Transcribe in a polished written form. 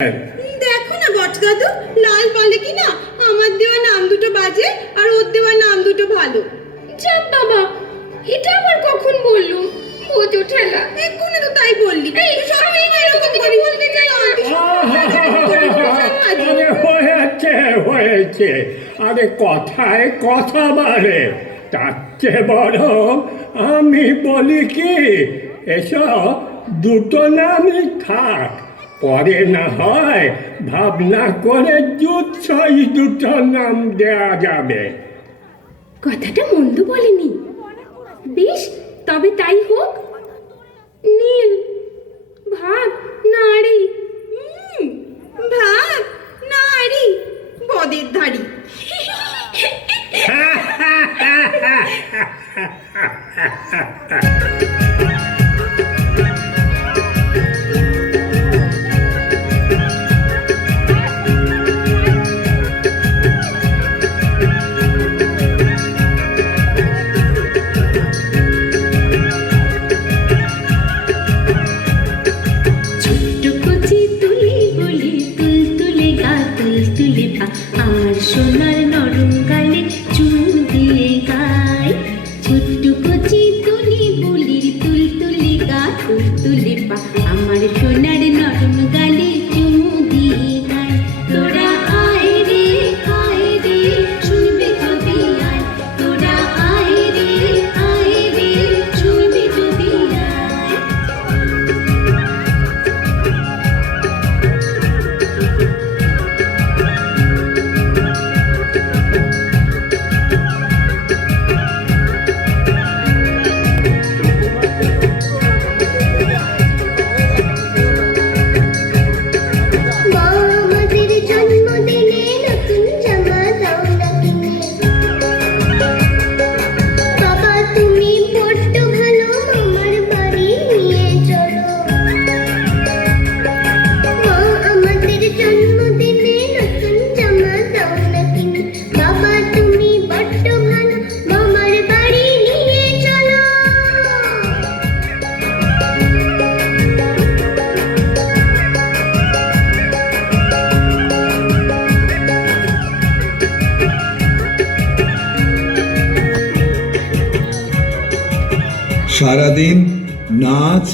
দেখো না বট দাদু, লাল বলে কি না আমার দেওয়া নাম দুটো বাজে আর ওর দেওয়া নাম দুটো ভালো। যাব বাবা, এটা আবার কখন বললুম? বোঝো ঠেলা। এক্ষুনি তো তাই বললি। আমি এরকম কিছু বলতে চাই না। আরে হয়েছে, আরে কথায় কথা বাড়ে, তার চেয়ে বরং আমি বলি কি, এসব দুটো নামই থাক, পরে না হয় ভাবনা করে জুৎসই দুটো নাম দেয়া যাবে। কথাটা মন্দ বলেনি। বেশ, তবে তাই হোক। নীল, ভাব, নাড়ি। ভাব নাড়ি, বদের ধাড়ি। আর সোনার নরম গালে চুল দিয়ে গায়, ছোট্ট কচি তুলি বলির তুলতুলে গা তুলতুলে পা, আমার সোনার নরম গালে চুমু দিয়ে গায়। তোরা আয় রে শুনবি যদি আয়, তোরা আয় রে শুনবি যদি আয়। সারাদিন নাচ